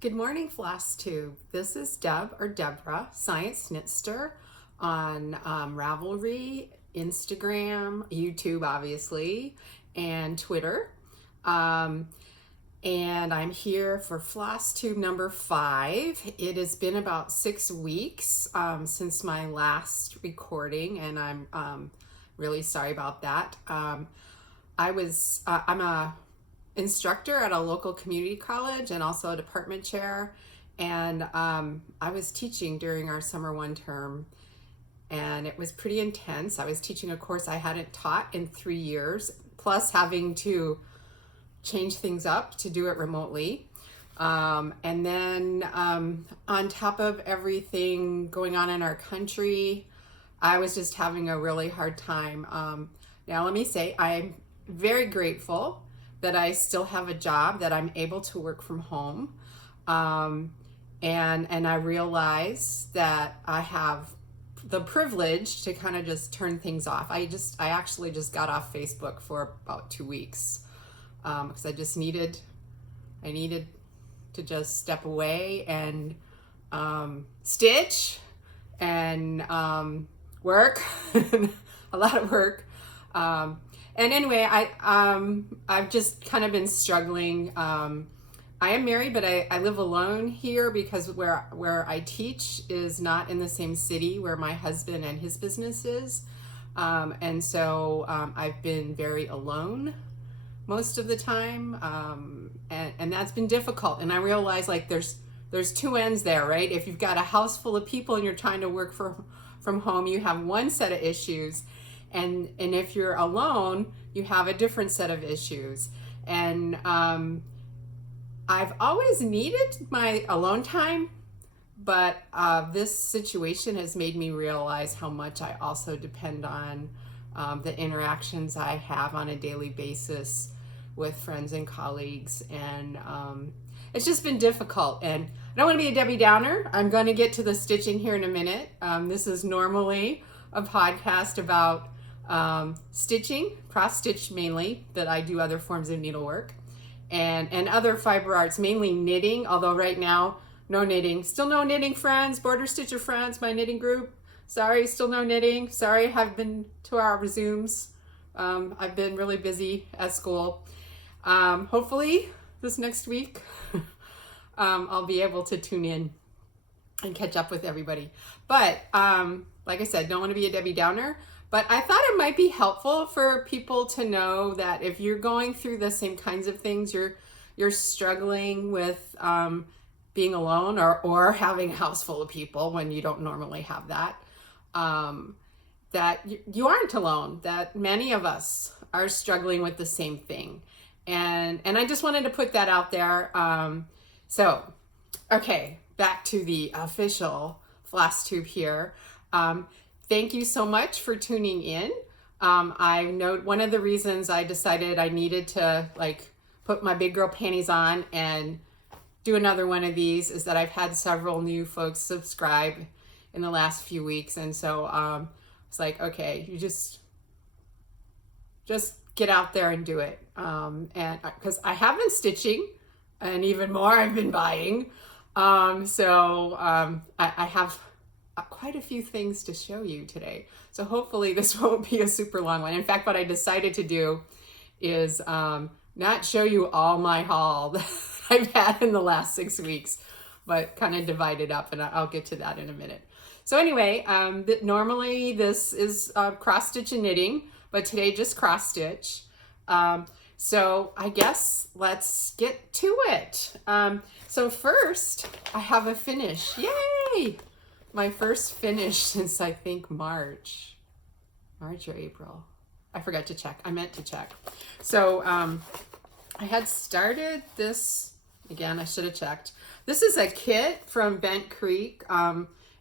Good morning, FlossTube. This is Deb or Deborah, scienceknitster on Ravelry, Instagram, YouTube, obviously, and Twitter. And I'm here for FlossTube number 5. It has been about 6 weeks since my last recording, and I'm really sorry about that. I'm a instructor at a local community college and also a department chair, and I was teaching during our summer 1 term, and it was pretty intense. I was teaching a course I hadn't taught in 3 years, plus having to change things up to do it remotely, and then on top of everything going on in our country, I was just having a really hard time. Now let me say, I'm very grateful that I still have a job, that I'm able to work from home. And I realize that I have the privilege to kind of just turn things off. I actually just got off Facebook for about 2 weeks because I needed to just step away and stitch and work, a lot of work. And anyway, I've just kind of been struggling. I am married, but I live alone here because where I teach is not in the same city where my husband and his business is. And so I've been very alone most of the time. And that's been difficult. And I realize like there's two ends there, right? If you've got a house full of people and you're trying to work from home, you have one set of issues. And if you're alone, you have a different set of issues. And I've always needed my alone time, but this situation has made me realize how much I also depend on the interactions I have on a daily basis with friends and colleagues. And it's just been difficult. And I don't want to be a Debbie Downer. I'm going to get to the stitching here in a minute. This is normally a podcast about stitching, cross stitch mainly, but I do other forms of needlework and other fiber arts, mainly knitting, although right now no knitting. Still no knitting, friends, border stitcher friends, my knitting group. Sorry, still no knitting. Sorry, have been 2-hour Zooms. I've been really busy at school. Hopefully this next week I'll be able to tune in and catch up with everybody. But like I said, don't want to be a Debbie Downer. But I thought it might be helpful for people to know that if you're going through the same kinds of things, you're struggling with being alone or having a house full of people when you don't normally have that, that you aren't alone, that many of us are struggling with the same thing. And I just wanted to put that out there. So, okay, back to the official FlossTube here. Thank you so much for tuning in. I know one of the reasons I decided I needed to put my big girl panties on and do another one of these is that I've had several new folks subscribe in the last few weeks. And so it's like, okay, you just get out there and do it. And because I have been stitching and even more I've been buying. So I have quite a few things to show you today. So hopefully this won't be a super long one. In fact, what I decided to do is not show you all my haul that I've had in the last 6 weeks, but kind of divide it up, and I'll get to that in a minute. So anyway, normally this is cross stitch and knitting, but today just cross stitch. So I guess let's get to it. So first I have a finish. Yay! My first finish since I think March or April. I forgot to check. I meant to check. So I had started this, again, I should have checked. This is a kit from Bent Creek.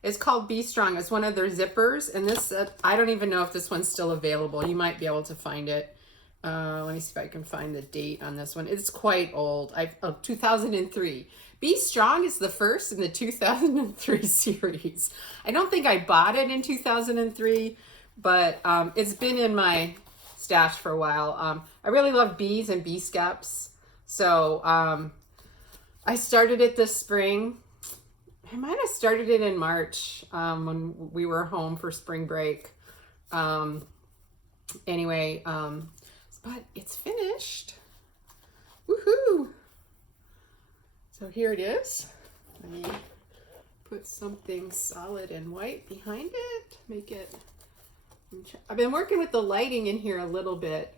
It's called Be Strong. It's one of their zippers. And this, I don't even know if this one's still available. You might be able to find it. Let me see if I can find the date on this one. It's quite old. 2003. Be Strong is the first in the 2003 series. I don't think I bought it in 2003, but it's been in my stash for a while. I really love bees and bee skeps. So I started it this spring. I might have started it in March when we were home for spring break. Anyway, but it's finished. Woohoo! So here it is. Let me put something solid and white behind it. Make it. I've been working with the lighting in here a little bit.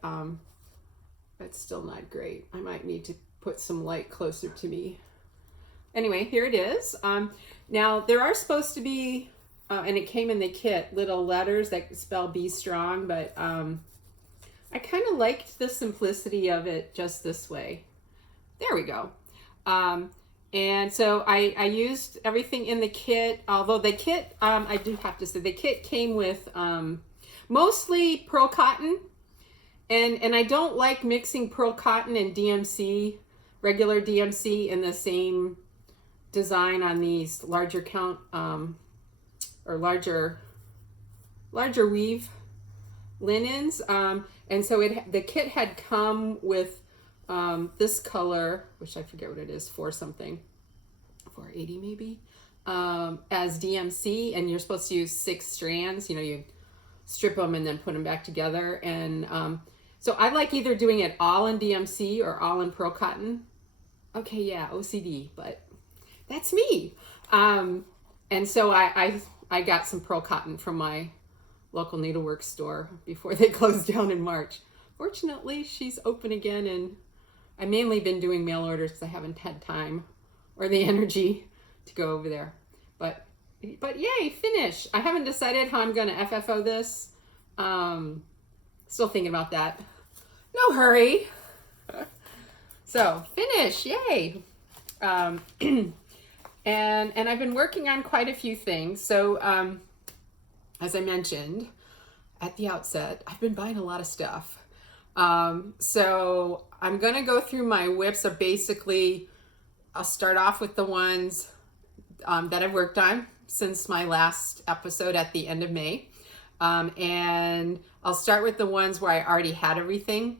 It's still not great. I might need to put some light closer to me. Anyway, here it is. Now there are supposed to be, and it came in the kit, little letters that spell "Be Strong," but I kind of liked the simplicity of it just this way. There we go. And so I used everything in the kit, although the kit, I do have to say, the kit came with mostly pearl cotton. And I don't like mixing pearl cotton and DMC, regular DMC, in the same design on these larger count or larger weave linens. And so the kit had come with this color, which I forget what it is, 480 maybe, as DMC, and you're supposed to use 6 strands. You know, you strip them and then put them back together. And so I like either doing it all in DMC or all in pearl cotton. Okay, yeah, OCD, but that's me. And so I got some pearl cotton from my local needlework store before they closed down in March. Fortunately, she's open again, and I've mainly been doing mail orders because I haven't had time or the energy to go over there. But yay, finish. I haven't decided how I'm going to FFO this. Still thinking about that. No hurry. So finish, yay. And I've been working on quite a few things. So as I mentioned at the outset, I've been buying a lot of stuff. So I'm going to go through my whips. So basically, I'll start off with the ones that I've worked on since my last episode at the end of May. And I'll start with the ones where I already had everything.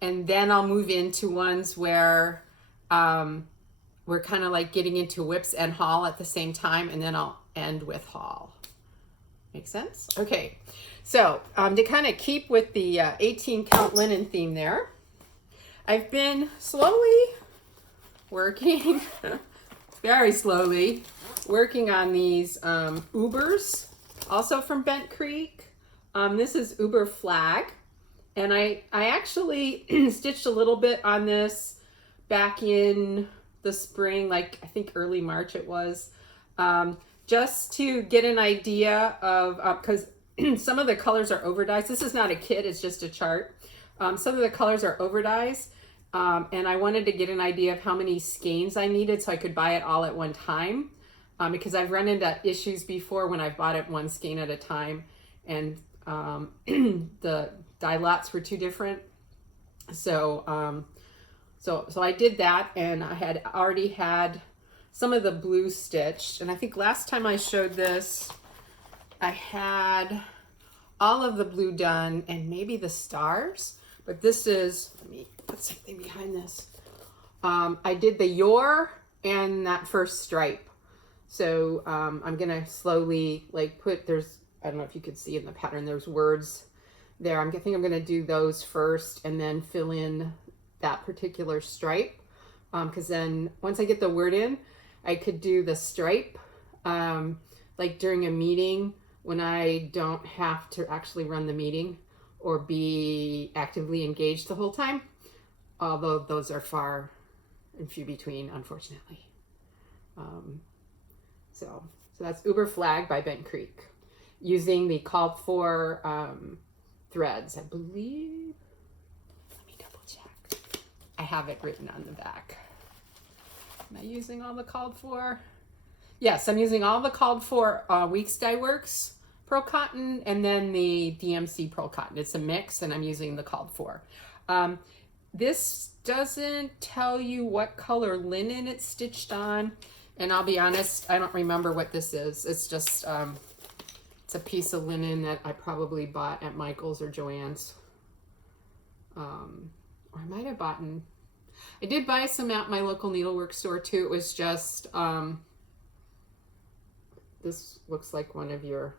And then I'll move into ones where we're kind of like getting into whips and haul at the same time. And then I'll end with haul. Make sense? Okay. So to kind of keep with the 18 count linen theme there, I've been slowly working, very slowly, working on these Ubers, also from Bent Creek. This is Uber Flag, and I actually stitched a little bit on this back in the spring, like I think early March it was, just to get an idea of, because some of the colors are overdyed. This is not a kit, it's just a chart. Some of the colors are overdyed, and I wanted to get an idea of how many skeins I needed so I could buy it all at one time. Because I've run into issues before when I've bought it one skein at a time, and the dye lots were too different. So so I did that, and I had already had some of the blue stitched, and I think last time I showed this, I had all of the blue done and maybe the stars, but this is, let me put something behind this. I did the your and that first stripe. So I'm gonna slowly like put, there's, I don't know if you could see in the pattern, there's words there. I think I'm gonna do those first and then fill in that particular stripe. Because then once I get the word in, I could do the stripe like during a meeting when I don't have to actually run the meeting or be actively engaged the whole time. Although those are far and few between, unfortunately. So that's Uber Flag by Bent Creek, using the called for threads, I believe. Let me double check. I have it written on the back. Am I using all the called for? Yes, I'm using all the called for Weeks Dye Works pearl cotton and then the DMC pearl cotton. It's a mix, and I'm using the called for. This doesn't tell you what color linen it's stitched on. And I'll be honest, I don't remember what this is. It's just, it's a piece of linen that I probably bought at Michael's or Joann's. Or I might have bought in, I did buy some at my local needlework store too. It was just, this looks like one of your,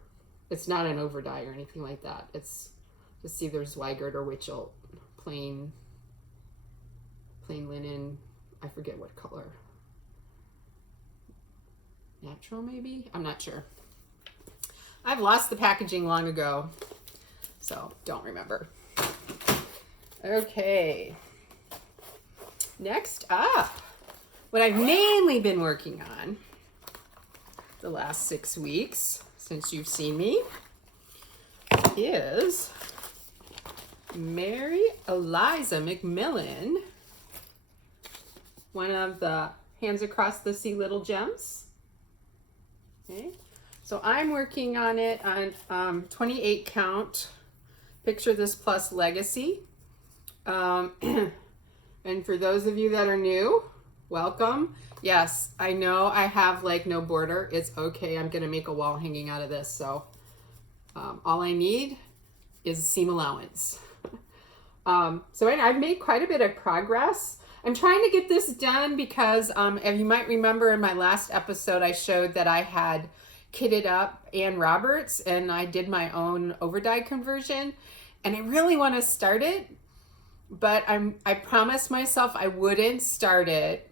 it's not an overdye or anything like that. It's just either Zweigert or Witchelt, plain linen. I forget what color. Natural maybe? I'm not sure. I've lost the packaging long ago, so don't remember. Okay. Next up, what I've mainly been working on the last 6 weeks since you've seen me is Mary Eliza McMillan, one of the Hands Across the Sea Little Gems. Okay, so I'm working on it on 28 count Picture This Plus Legacy. And for those of you that are new, welcome. Yes, I know I have like no border. It's okay. I'm going to make a wall hanging out of this. So all I need is a seam allowance. So I've made quite a bit of progress. I'm trying to get this done because as you might remember in my last episode, I showed that I had kitted up Ann Roberts and I did my own overdye conversion. And I really want to start it. But I promised myself I wouldn't start it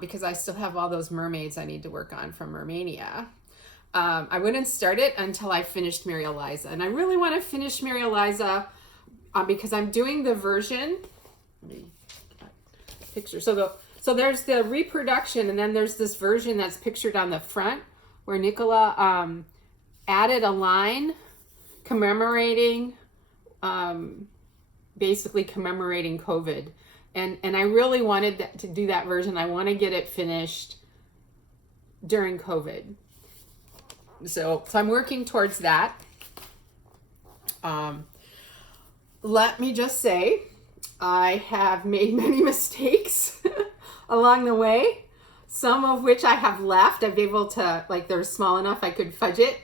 because I still have all those mermaids I need to work on from Mermania. I wouldn't start it until I finished Mary Eliza. And I really want to finish Mary Eliza because I'm doing the version. Let me get a picture. So there's the reproduction, and then there's this version that's pictured on the front where Nicola added a line commemorating basically commemorating COVID. And I really wanted to do that version. I want to get it finished during COVID. So I'm working towards that. Let me just say, I have made many mistakes along the way, some of which I have left. I've been able to, like, they're small enough I could fudge it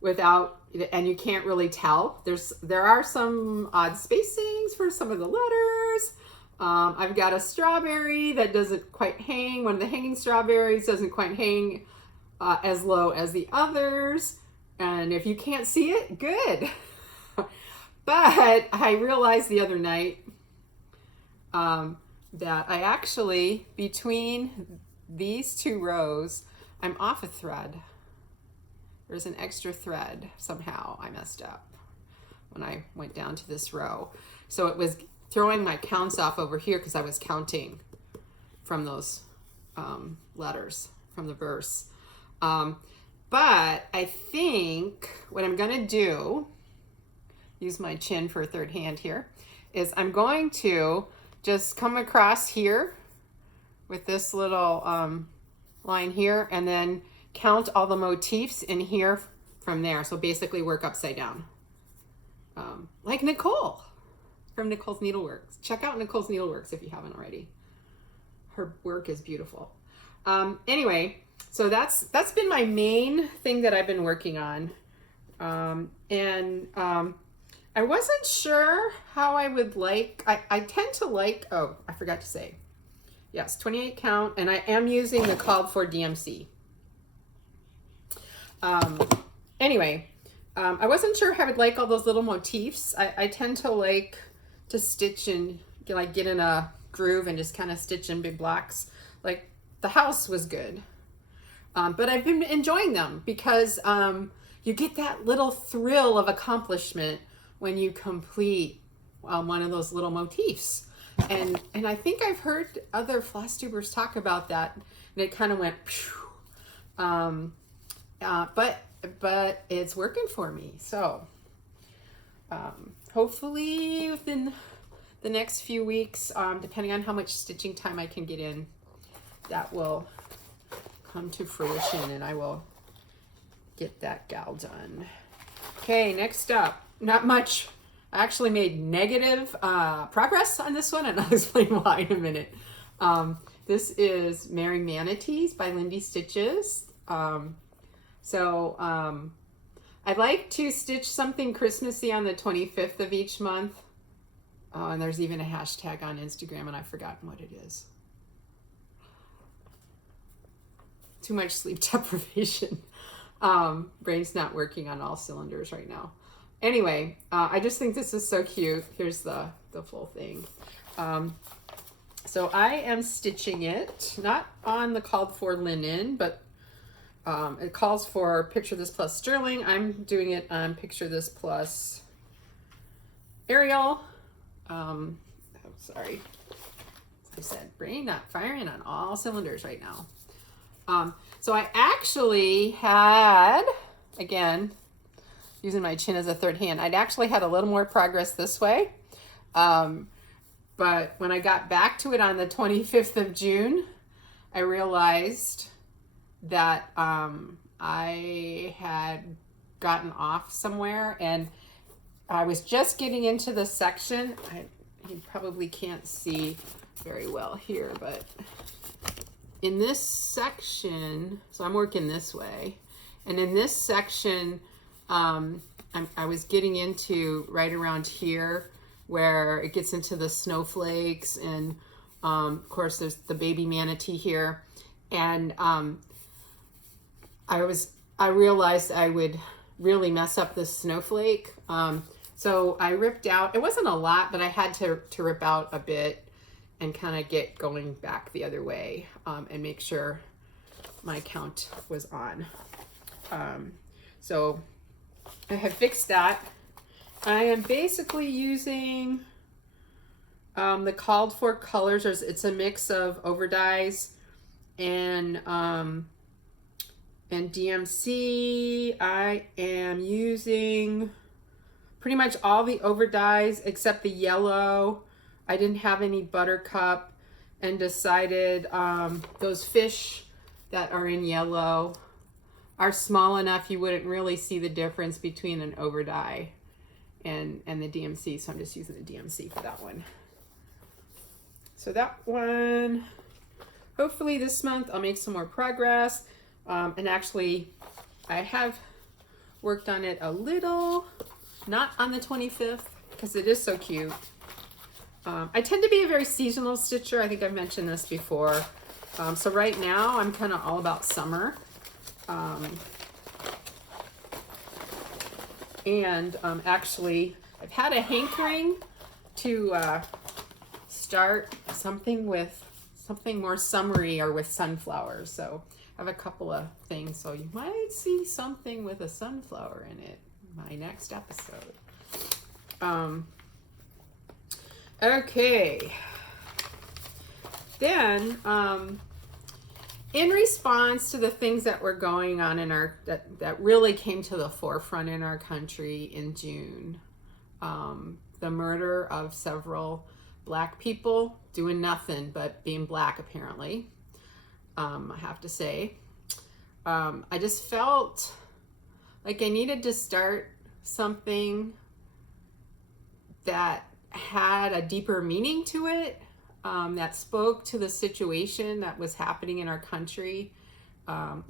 without, and you can't really tell. There are some odd spacings for some of the letters. I've got a strawberry that doesn't quite hang. One of the hanging strawberries doesn't quite hang as low as the others. And if you can't see it, good. But I realized the other night that I actually, between these two rows, I'm off a thread. There's an extra thread. Somehow I messed up when I went down to this row. So it was throwing my counts off over here because I was counting from those letters from the verse. But I think what I'm going to do, use my chin for a third hand here, is I'm going to just come across here with this little line here and then count all the motifs in here from there. So basically work upside down. Like Nicole from Nicole's Needleworks. Check out Nicole's Needleworks if you haven't already. Her work is beautiful. Anyway, so that's been my main thing that I've been working on. I wasn't sure how I would like, I tend to like, oh, I forgot to say. Yes, 28 count, and I am using the called for DMC. Anyway, I wasn't sure how I would like all those little motifs. I tend to like to stitch and get in a groove and just kind of stitch in big blocks. Like the house was good. But I've been enjoying them because you get that little thrill of accomplishment when you complete one of those little motifs. And I think I've heard other floss tubers talk about that, and it kind of went phew. But it's working for me. So hopefully within the next few weeks, depending on how much stitching time I can get in, that will come to fruition and I will get that gal done. Okay, next up, not much. I actually made negative progress on this one, and I'll explain why in a minute. This is Merry Manatees by Lindy Stitches. I like to stitch something Christmassy on the 25th of each month. Oh, and there's even a hashtag on Instagram, and I've forgotten what it is. Too much sleep deprivation. Brain's not working on all cylinders right now. Anyway, I just think this is so cute. Here's the full thing. So I am stitching it, not on the called for linen, but it calls for Picture This Plus Sterling. I'm doing it on Picture This Plus Ariel. Oh, sorry. As I said, brain not firing on all cylinders right now. So I actually had, again, using my chin as a third hand, I'd actually had a little more progress this way. But when I got back to it on the 25th of June, I realized that I had gotten off somewhere, and I was just getting into the section. You probably can't see very well here, but in this section, so I'm working this way, and in this section, I was getting into right around here where it gets into the snowflakes, and of course there's the baby manatee here, and I realized I would really mess up this snowflake. So I ripped out, it wasn't a lot, but I had to rip out a bit and kind of get going back the other way, and make sure my count was on. So I have fixed that. I am basically using the called for colors. It's a mix of overdyes and DMC. I am using pretty much all the overdyes except the yellow. I didn't have any buttercup, and decided those fish that are in yellow are small enough you wouldn't really see the difference between an overdye and the DMC, so I'm just using the DMC for that one. So that one, hopefully this month I'll make some more progress. And actually, I have worked on it a little, not on the 25th, because it is so cute. I tend to be a very seasonal stitcher. I think I've mentioned this before. So right now, I'm kind of all about summer. Actually, I've had a hankering to start something more summery or with sunflowers. So I have a couple of things. So you might see something with a sunflower in it in my next episode. Okay. Then, in response to the things that were going on in that really came to the forefront in our country in June, the murder of several Black people doing nothing but being Black, apparently, I have to say, I just felt like I needed to start something that had a deeper meaning to it, that spoke to the situation that was happening in our country. A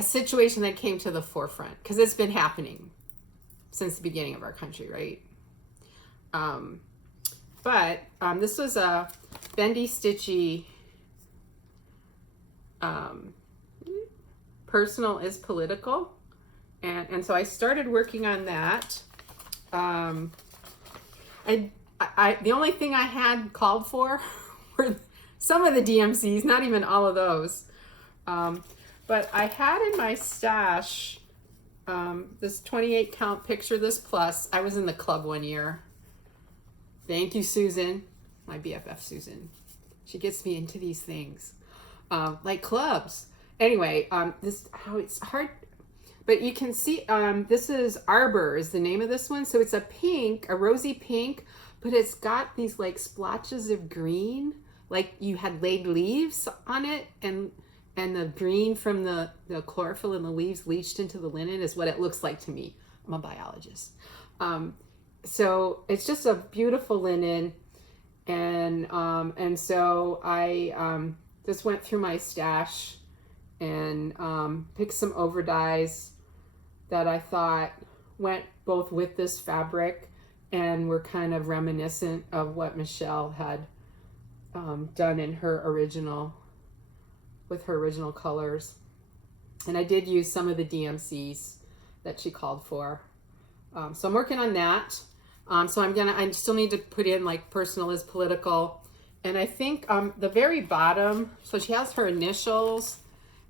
situation that came to the forefront, because it's been happening since the beginning of our country, right? But this was a Bendy Stitchy Personal is Political. And so I started working on that. The only thing I had called for were some of the DMCs, not even all of those. But I had in my stash this 28 count Picture This Plus. I was in the club one year. Thank you, Susan, my BFF Susan. She gets me into these things, like clubs. Anyway, it's hard. But you can see, this is Arbor is the name of this one. So it's a pink, a rosy pink, but it's got these like splotches of green, like you had laid leaves on it, and the green from the chlorophyll in the leaves leached into the linen is what it looks like to me. I'm a biologist. So it's just a beautiful linen. And so I just went through my stash and picked some overdyes that I thought went both with this fabric and were kind of reminiscent of what Michelle had done in her original, with her original colors. And I did use some of the DMCs that she called for. So I'm working on that. So I still need to put in like personal is political. And I think the very bottom, so she has her initials,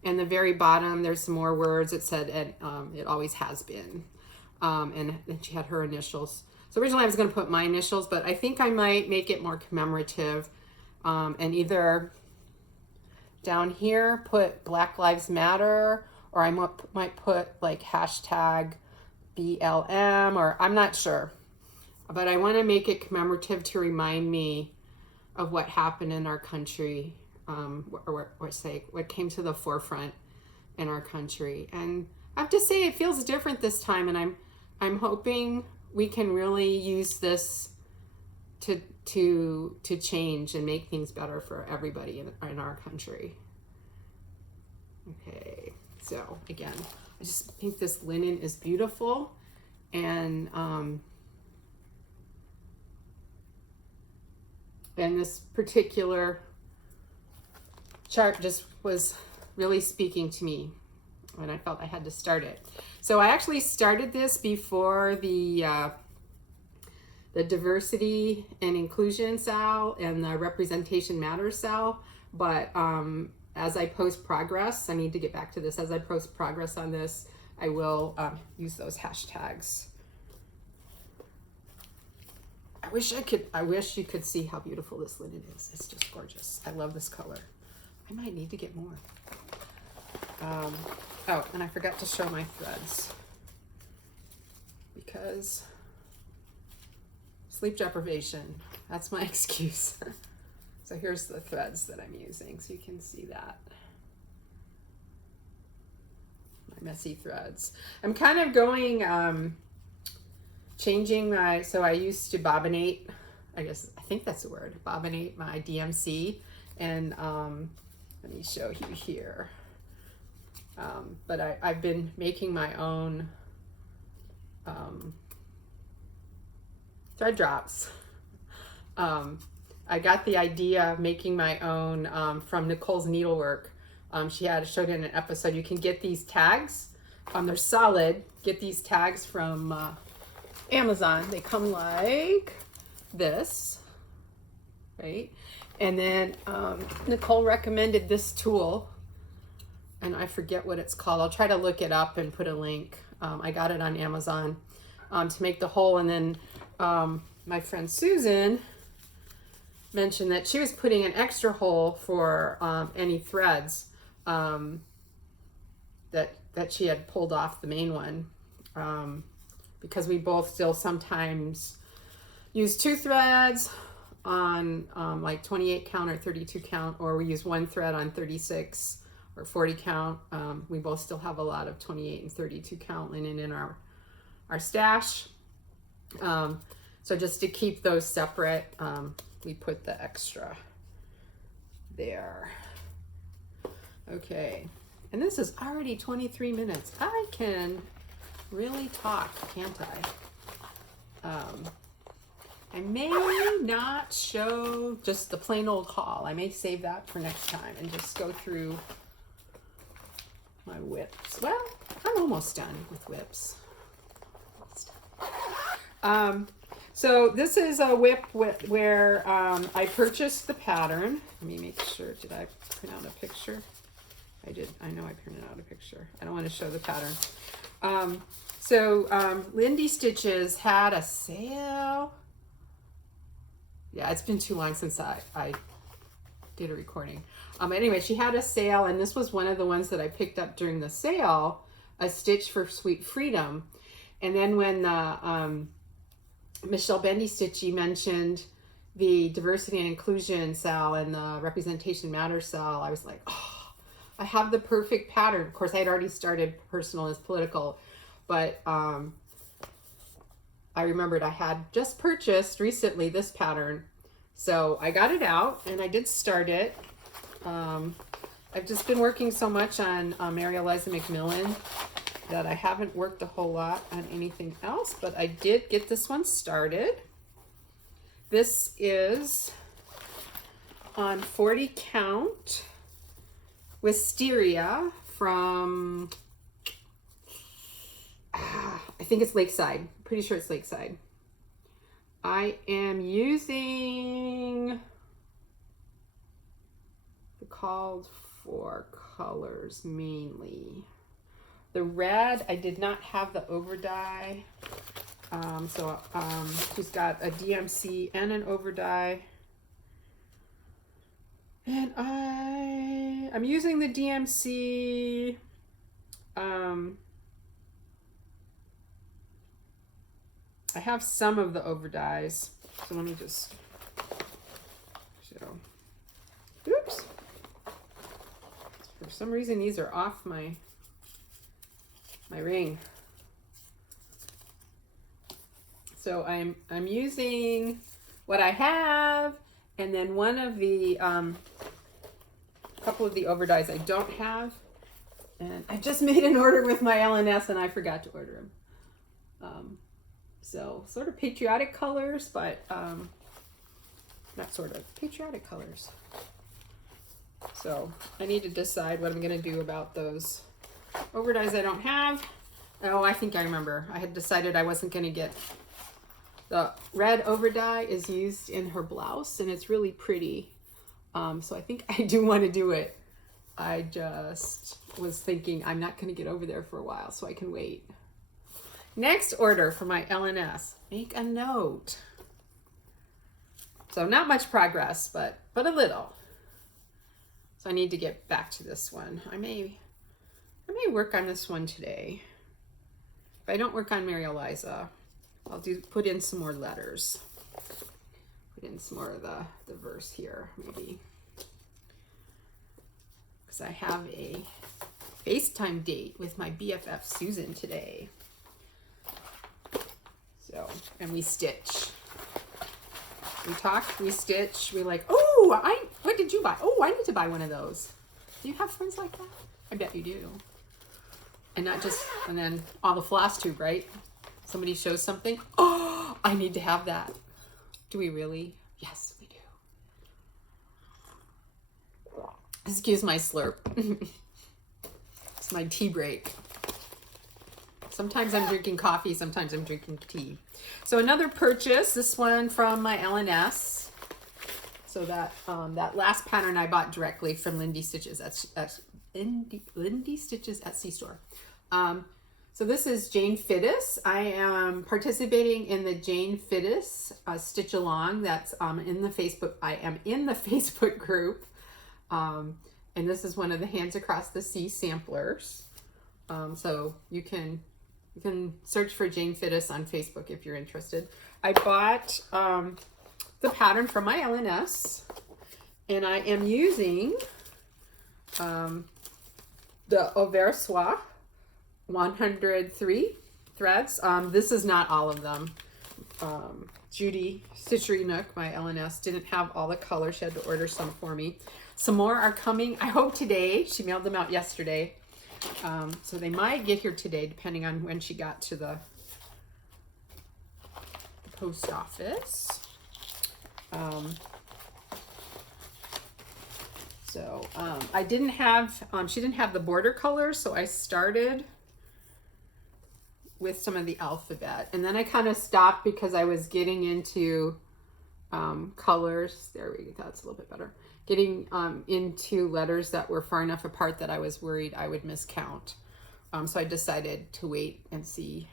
and the very bottom, there's some more words. It said, it always has been. And then she had her initials. So originally I was going to put my initials, but I think I might make it more commemorative. And either down here put Black Lives Matter, or I might put like hashtag BLM, or I'm not sure. But I want to make it commemorative to remind me of what happened in our country, or say what came to the forefront in our country. And I have to say it feels different this time, and I'm hoping we can really use this to change and make things better for everybody in our country. Okay, so again, I just think this linen is beautiful, and this particular chart just was really speaking to me, and I felt I had to start it. So I actually started this before the diversity and inclusion SAL and the representation matters SAL, but as I post progress, I need to get back to this. As I post progress on this, I will use those hashtags. I wish you could see how beautiful this linen is. It's just gorgeous. I love this color. I might need to get more. Oh, and I forgot to show my threads because sleep deprivation, that's my excuse. So here's the threads that I'm using, so you can see that. My messy threads. I'm kind of going, changing my, so I used to bobbinate, I think that's the word, bobbinate my DMC, and let me show you here. But I've been making my own thread drops. I got the idea of making my own from Nicole's Needlework. She showed in an episode, you can get these tags. They're solid. Get these tags from Amazon. They come like this, right? And then Nicole recommended this tool, and I forget what it's called. I'll try to look it up and put a link. I got it on Amazon to make the hole. And then my friend Susan mentioned that she was putting an extra hole for any threads that she had pulled off the main one, because we both still sometimes use 2 threads on like 28 count or 32 count, or we use 1 thread on 36 or 40 count. We both still have a lot of 28 and 32 count linen in our stash. So just to keep those separate, we put the extra there. Okay, and this is already 23 minutes. I can really talk, can't I? I may not show just the plain old haul. I may save that for next time and just go through my whips. Well, I'm almost done with whips. So this is a whip where I purchased the pattern. Let me make sure, did I print out a picture? I did, I know I printed out a picture. I don't want to show the pattern. Lindy Stitches had a sale. Yeah, it's been too long since I did a recording. Anyway, she had a sale, and this was one of the ones that I picked up during the sale, A Stitch for Sweet Freedom. And then when the Michelle Bendy Stitchy mentioned the diversity and inclusion sale and the representation matters sale, I was like, oh, I have the perfect pattern. Of course, I had already started Personal is Political, but I remembered I had just purchased recently this pattern. So I got it out and I did start it. I've just been working so much on Eliza McMillan that I haven't worked a whole lot on anything else, but I did get this one started. This is on 40 count Wisteria from, I think it's Lakeside. Pretty sure it's Lakeside. I am using the called for colors mainly. The red, I did not have the over dye. So she's got a DMC and an over dye. And I'm using the DMC. I have some of the over dyes. So let me just show. Oops. For some reason, these are off my ring. So I'm using what I have, and then one of the couple of the over dyes I don't have, and I just made an order with my LNS and I forgot to order them. So sort of patriotic colors, but not sort of patriotic colors. So I need to decide what I'm going to do about those over dyes I don't have. Oh, I think I remember. I had decided I wasn't going to get the red over dye is used in her blouse, and it's really pretty. So I think I do want to do it. I just was thinking I'm not going to get over there for a while, so I can wait. Next order for my LNS. Make a note. So not much progress, but a little. So I need to get back to this one. I may work on this one today. If I don't work on Mary Eliza, I'll put in some more letters. Put in some more of the verse here, maybe. Because I have a FaceTime date with my BFF Susan today. So, and we stitch. We talk, we stitch, we like, oh, what did you buy? Oh, I need to buy one of those. Do you have friends like that? I bet you do. And not just, and then on the FlossTube, right? Somebody shows something. Oh, I need to have that. Do we really? Yes, we do. Excuse my slurp. It's my tea break. Sometimes I'm drinking coffee, sometimes I'm drinking tea. So another purchase, this one from my LNS. So that that last pattern I bought directly from Lindy Stitches Lindy Stitches Etsy store. So this is Jane Fiddes. I am participating in the Jane Fiddes Stitch Along. That's in the Facebook. I am in the Facebook group, and this is one of the Hands Across the Sea samplers. So you can search for Jane Fiddes on Facebook if you're interested. I bought the pattern from my LNS, and I am using the Auvers Soie 103 threads. This is not all of them. Judy, Stitchery Nook, my LNS, didn't have all the colors. She had to order some for me. Some more are coming, I hope today. She mailed them out yesterday. So they might get here today, depending on when she got to the post office. I didn't have, she didn't have the border colors, so I started with some of the alphabet. And then I kind of stopped because I was getting into colors. There we go, that's a little bit better. Getting into letters that were far enough apart that I was worried I would miscount. So I decided to wait and see.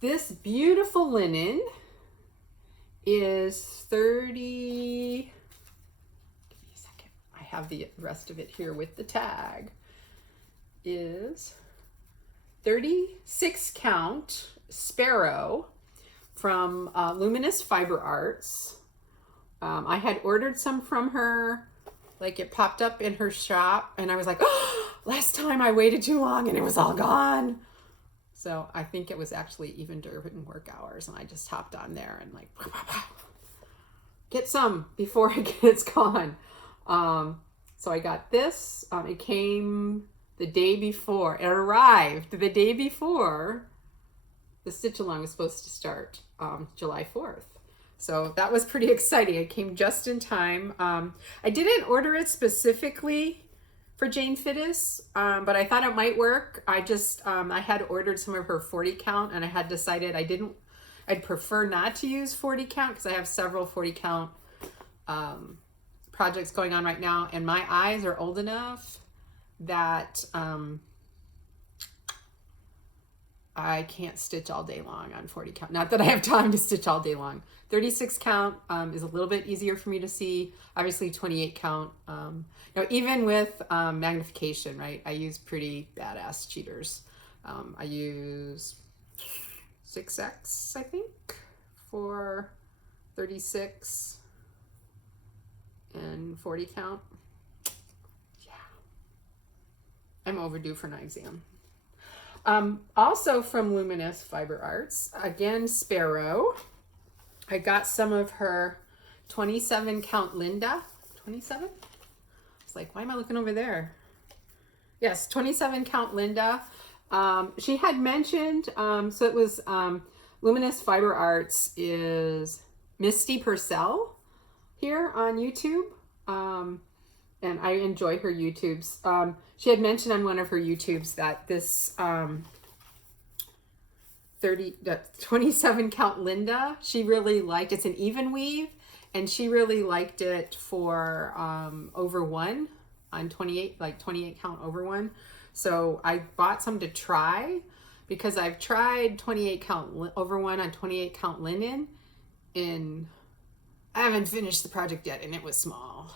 This beautiful linen is 30, give me a second. I have the rest of it here with the tag. Is 36 count Sparrow from Luminous Fiber Arts. I had ordered some from her, like it popped up in her shop, and I was like, oh, last time I waited too long and it was all gone. So I think it was actually even during work hours, and I just hopped on there and like, get some before it gets gone. So I got this. It came the day before. It arrived the day before the stitch along was supposed to start, July 4th. So that was pretty exciting. It came just in time. I didn't order it specifically for Jane Fiddes, but I thought it might work. I had ordered some of her 40 count, and I had decided I'd prefer not to use 40 count because I have several 40 count projects going on right now, and my eyes are old enough that I can't stitch all day long on 40 count. Not that I have time to stitch all day long. 36 count is a little bit easier for me to see. Obviously 28 count, even with magnification, right? I use pretty badass cheaters. I use 6X, I think, for 36 and 40 count. Yeah. I'm overdue for an exam. Also from Luminous Fiber Arts, again, Sparrow. I got some of her 27 count Linda. 27? It's like, why am I looking over there? Yes, 27 count Linda. She had mentioned, so it was Luminous Fiber Arts is Misty Purcell here on YouTube. And I enjoy her YouTubes. She had mentioned on one of her YouTubes that this 27 count Linda, she really liked. It's an even weave, and she really liked it for over one on 28, like 28 count over one. So I bought some to try because I've tried 28 count over one on 28 count linen, and I haven't finished the project yet, and it was small.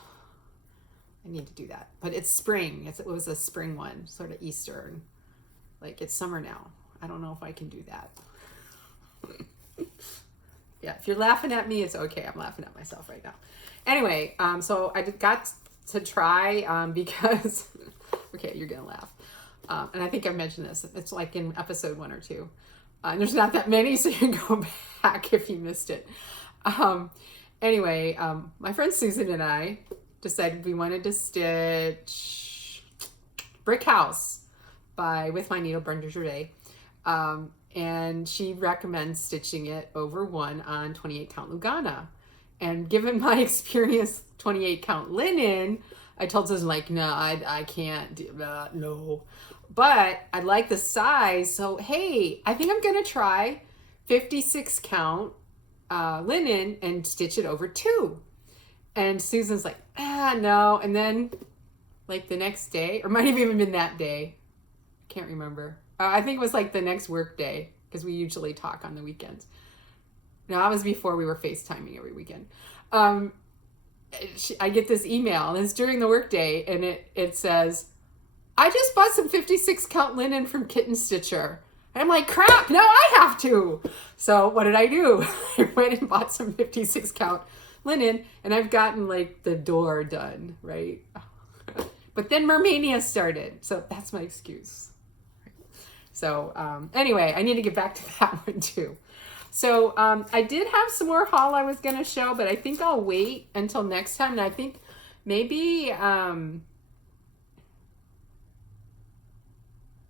I need to do that, but it's spring. It was a spring one, sort of Easter, and like it's summer now. I don't know if I can do that. Yeah, if you're laughing at me, it's okay. I'm laughing at myself right now. Anyway, so I got to try because, okay, you're gonna laugh. And I think I mentioned this. It's like in episode 1 or 2. And there's not that many, so you can go back if you missed it. Anyway, my friend Susan and I decided we wanted to stitch Brick House with my needle Brenda Judy. And she recommends stitching it over one on 28 count Lugana. And given my experience 28 count linen, I told Susan, like, no, I can't do that, no. But I like the size, so hey, I think I'm gonna try 56 count linen and stitch it over 2. And Susan's like, no. And then like the next day, or might have even been that day, I can't remember. I think it was like the next work day, because we usually talk on the weekends. No, that was before we were FaceTiming every weekend. I get this email, and it's during the work day, and it says, I just bought some 56 count linen from Kitten Stitcher. And I'm like, crap, no, I have to. So what did I do? I went and bought some 56 count linen, and I've gotten like the door done, right? But then Mermania started, so that's my excuse. So anyway, I need to get back to that one too. So I did have some more haul I was going to show, but I think I'll wait until next time. And I think maybe,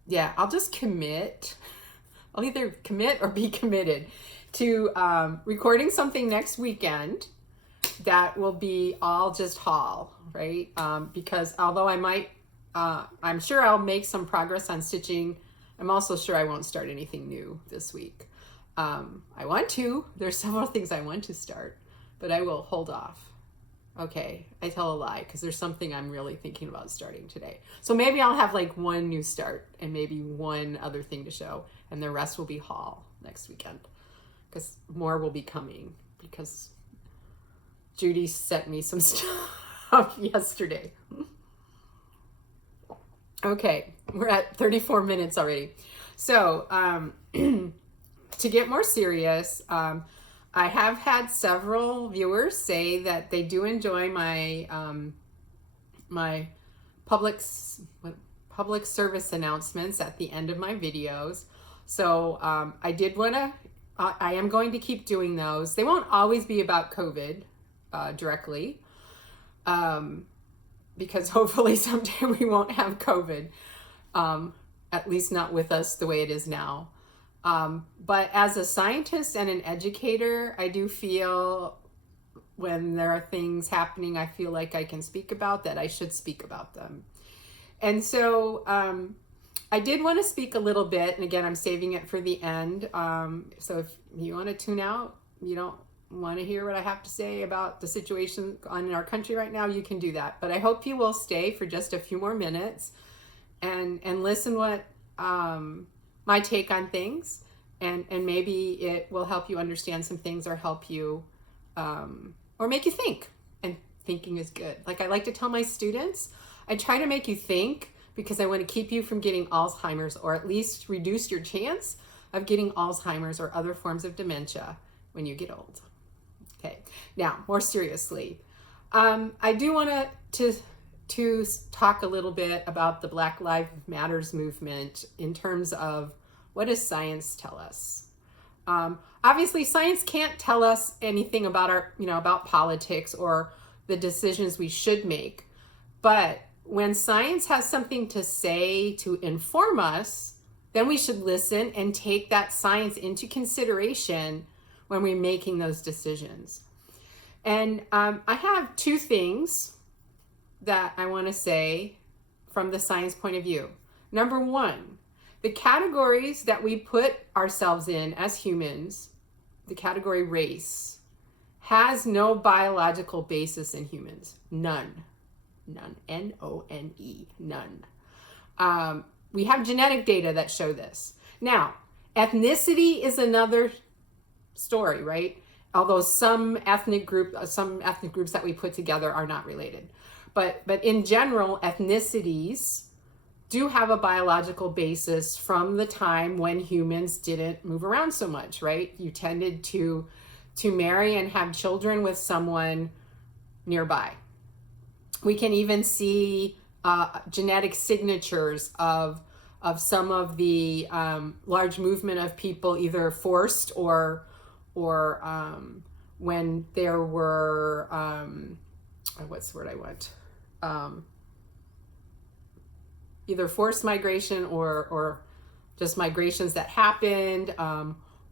yeah, I'll just commit. I'll either commit or be committed to recording something next weekend that will be all just haul, right? Because although I might, I'm sure I'll make some progress on stitching, I'm also sure I won't start anything new this week. I want to. There's several things I want to start, but I will hold off. Okay, I tell a lie because there's something I'm really thinking about starting today. So maybe I'll have like one new start and maybe one other thing to show, and the rest will be haul next weekend because more will be coming because Judy sent me some stuff yesterday. Okay, we're at 34 minutes already. So to get more serious, I have had several viewers say that they do enjoy my my public service announcements at the end of my videos. So I am going to keep doing those. They won't always be about COVID directly, because hopefully someday we won't have COVID. at least not with us the way it is now. But as a scientist and an educator, I do feel when there are things happening I feel like I can speak about, that I should speak about them. And so I did want to speak a little bit, and again, I'm saving it for the end. So if you want to tune out, you don't want to hear what I have to say about the situation in our country right now, you can do that. But I hope you will stay for just a few more minutes and listen what my take on things, and maybe it will help you understand some things, or help you or make you think. And thinking is good. Like I like to tell my students, I try to make you think because I want to keep you from getting Alzheimer's, or at least reduce your chance of getting Alzheimer's or other forms of dementia when you get old. Okay, now more seriously, I do want to talk a little bit about the Black Lives Matters movement in terms of what does science tell us? Obviously, science can't tell us anything about about politics or the decisions we should make. But when science has something to say to inform us, then we should listen and take that science into consideration when we're making those decisions. And I have two things that I want to say from the science point of view. Number one, the categories that we put ourselves in as humans, the category race, has no biological basis in humans. None. None. N-O-N-E. None. We have genetic data that show this. Now, ethnicity is another story, right? Although some ethnic groups that we put together are not related. But in general, ethnicities do have a biological basis from the time when humans didn't move around so much, right? You tended to marry and have children with someone nearby. We can even see genetic signatures of some of the large movement of people, either forced or when there were what's the word I want? Either forced migration or just migrations that happened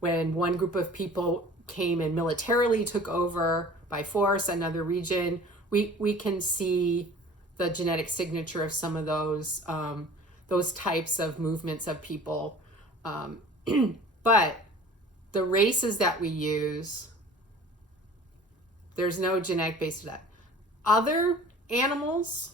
when one group of people came and militarily took over by force another region. We can see the genetic signature of some of those types of movements of people. But the races that we use, there's no genetic base to that. Other animals,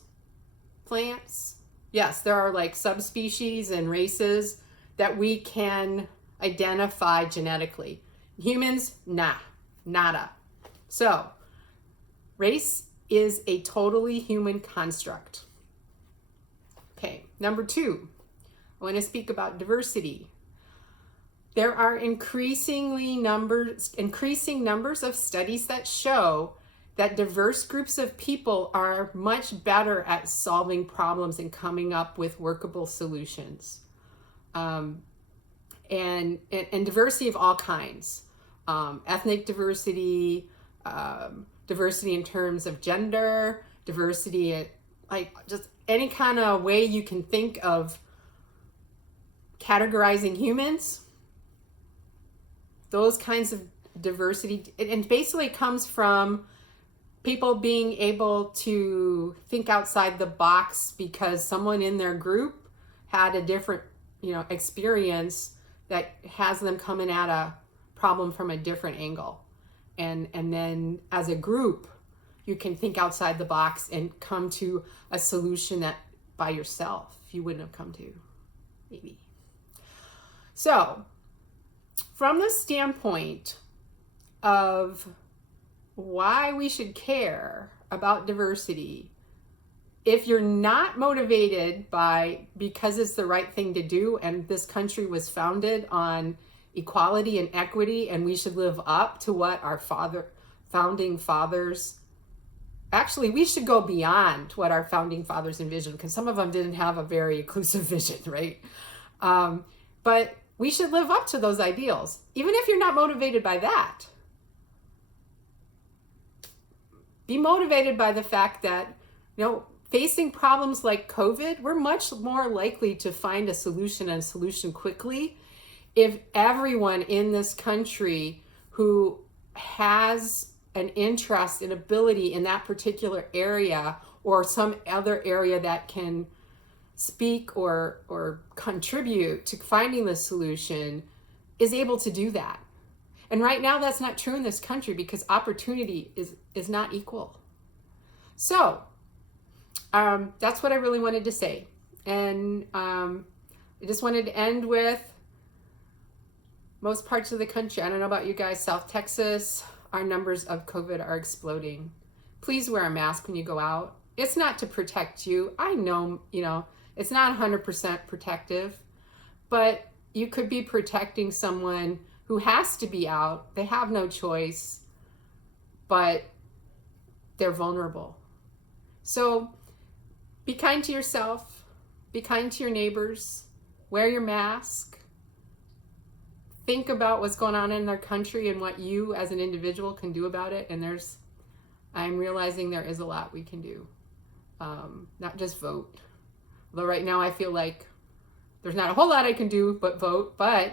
plants, yes, there are like subspecies and races that we can identify genetically. Humans, nada. So, race is a totally human construct. Okay, number two, I want to speak about diversity. There are increasing numbers of studies that show that diverse groups of people are much better at solving problems and coming up with workable solutions. And diversity of all kinds. Ethnic diversity, diversity in terms of gender, diversity, like just any kind of way you can think of categorizing humans. Those kinds of diversity, and basically comes from people being able to think outside the box because someone in their group had a different, experience that has them coming at a problem from a different angle. And then as a group, you can think outside the box and come to a solution that by yourself you wouldn't have come to, maybe. So, from the standpoint of why we should care about diversity, if you're not motivated because it's the right thing to do, and this country was founded on equality and equity, and we should live up to what our founding fathers, actually we should go beyond what our founding fathers envisioned, because some of them didn't have a very inclusive vision, right? But we should live up to those ideals, even if you're not motivated by that. Be motivated by the fact that, facing problems like COVID, we're much more likely to find a solution and a solution quickly if everyone in this country who has an interest and ability in that particular area or some other area that can speak or contribute to finding the solution is able to do that. And right now that's not true in this country because opportunity is not equal. So that's what I really wanted to say. And I just wanted to end with most parts of the country. I don't know about you guys, South Texas, our numbers of COVID are exploding. Please wear a mask when you go out. It's not to protect you. I know, it's not 100% protective, but you could be protecting someone who has to be out. They have no choice, but they're vulnerable. So be kind to yourself, be kind to your neighbors, wear your mask, think about what's going on in their country and what you as an individual can do about it. And I'm realizing there is a lot we can do, not just vote. Although right now I feel like there's not a whole lot I can do but vote, but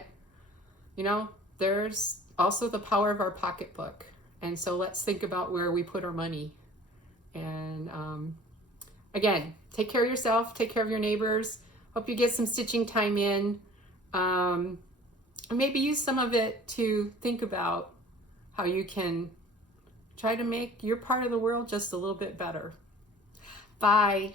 there's also the power of our pocketbook. And so let's think about where we put our money. And again, take care of yourself, take care of your neighbors. Hope you get some stitching time in. And maybe use some of it to think about how you can try to make your part of the world just a little bit better. Bye.